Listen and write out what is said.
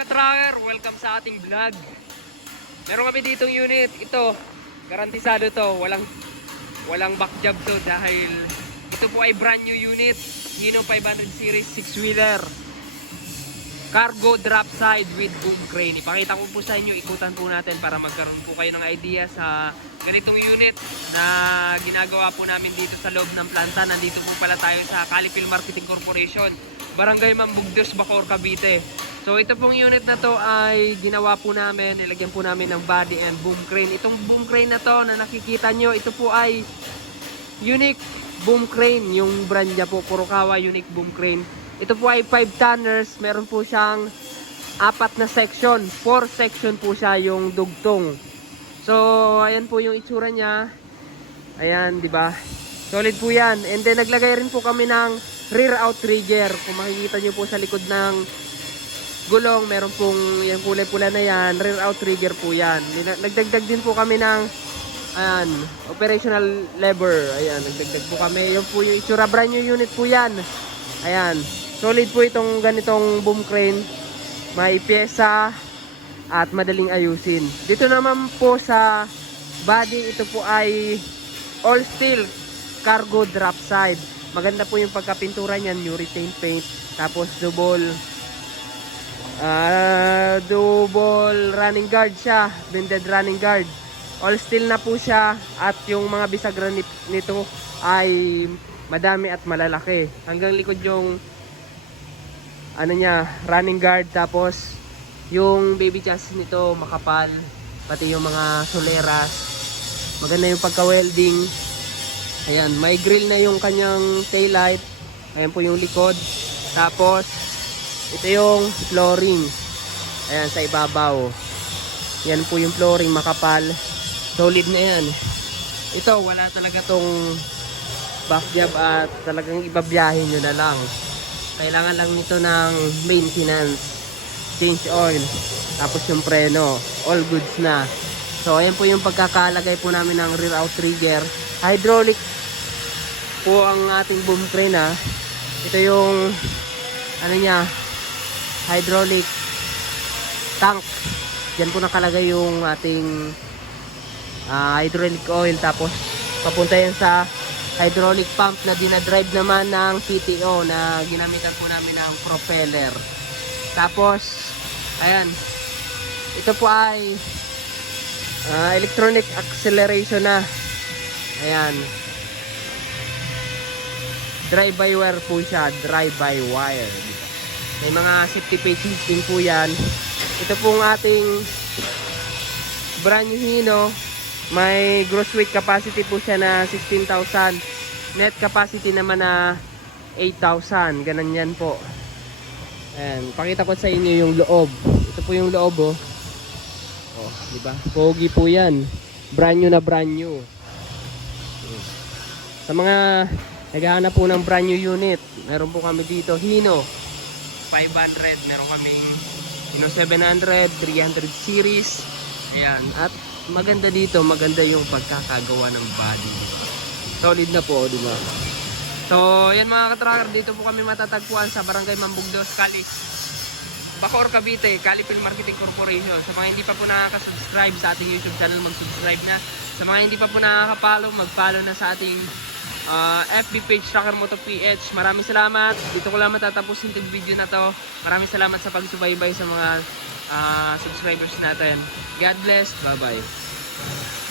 mga ka-tracker, welcome sa ating vlog. Meron kami ditong unit. Ito, garantisado to. Walang back job to dahil ito po ay brand new unit. Hino 500 series 6-wheeler. Cargo drop side with boom crane. Ipakita ko po sa inyo, ikutan po natin para magkaroon po kayo ng idea sa ganitong unit na ginagawa po namin dito sa loob ng planta. Nandito po pala tayo sa Calipil Marketing Corporation, Barangay Mambugdos, Bacoor, Cavite. So ito pong unit na to ay ginawa po namin, nilagyan po namin ng body and boom crane. Itong boom crane na to na nakikita nyo, ito po ay Unique Boom Crane. Yung brand niya po, Kurokawa Unique Boom Crane. Ito po ay 5 tonners. Meron po siyang 4 na section. 4 section po siya yung dugtong. So ayan po yung itsura niya. Ayan, di ba? Solid po yan. And then naglagay rin po kami ng rear outrigger. Kung makikita nyo po sa likod ng gulong, meron pong yung kulay pula na yan, rear outrigger po yan. Nagdagdag din po kami ng ayan, operational lever. Ayan, nagdagdag po kami. Yung po yung itsura, brand new unit po yan. Ayan, solid po itong ganitong boom crane. May pyesa at madaling ayusin. Dito naman po sa body, ito po ay all steel cargo drop side. Maganda po yung pagkapintura niyan, new retain paint. Tapos double running guard siya, blended running guard. All steel na po siya at yung mga bisagra nito ay madami at malalaki. Hanggang likod yung ano niya, running guard. Tapos yung baby chassis nito makapal, pati yung mga soleras. Maganda yung pagka-welding. Ayan, may grill na yung kanyang taillight. Ayan po yung likod. Tapos ito yung flooring. Ayan, sa ibabaw. Yan po yung flooring, makapal. Solid na yan. Ito, wala talaga tong back job at talagang ibabiyahin nyo na lang. Kailangan lang nito ng maintenance, change oil, tapos yung preno, all goods na. So ayan po yung pagkakalagay po namin ng rear outrigger. Hydraulic po ang ating boom crane ha. Ito yung ano niya, hydraulic tank. Diyan po nakalagay yung ating hydraulic oil, tapos papunta yan sa hydraulic pump na dinadrive naman ng PTO na ginamitan po namin ng propeller. Tapos ayan, ito po ay electronic acceleration na. Ayan, drive by wire po siya, drive by wire. May mga safety pages din po yan. Ito pong ating brand new Hino. May gross weight capacity po siya na 16,000. Net capacity naman na 8,000. Ganun yan po. Ayan, pakita ko sa inyo yung loob. Ito po yung loob oh. Oh, di ba? Pogi po yan. Brand new na brand new. Sa mga naghahanap po ng brand new unit, meron po kami dito Hino 500, meron kaming Hino 700, 300 series. Ayan, at maganda dito, maganda yung pagkakagawa ng body. Solid na po, di ba? So, yan mga ka-tracker, dito po kami matatagpuan sa Barangay Mambugdos, Bacoor, Cavite, Calipil Marketing Corporation. Sa mga hindi pa po nakaka-subscribe sa ating YouTube channel, mag-subscribe na. Sa mga hindi pa po nakaka-follow, mag-follow na sa ating FB page, Tracker Moto PH. Maraming salamat. Dito ko lang matatapusin itong video na to. Maraming salamat sa pagsubaybay sa mga subscribers natin. God bless. Bye-bye.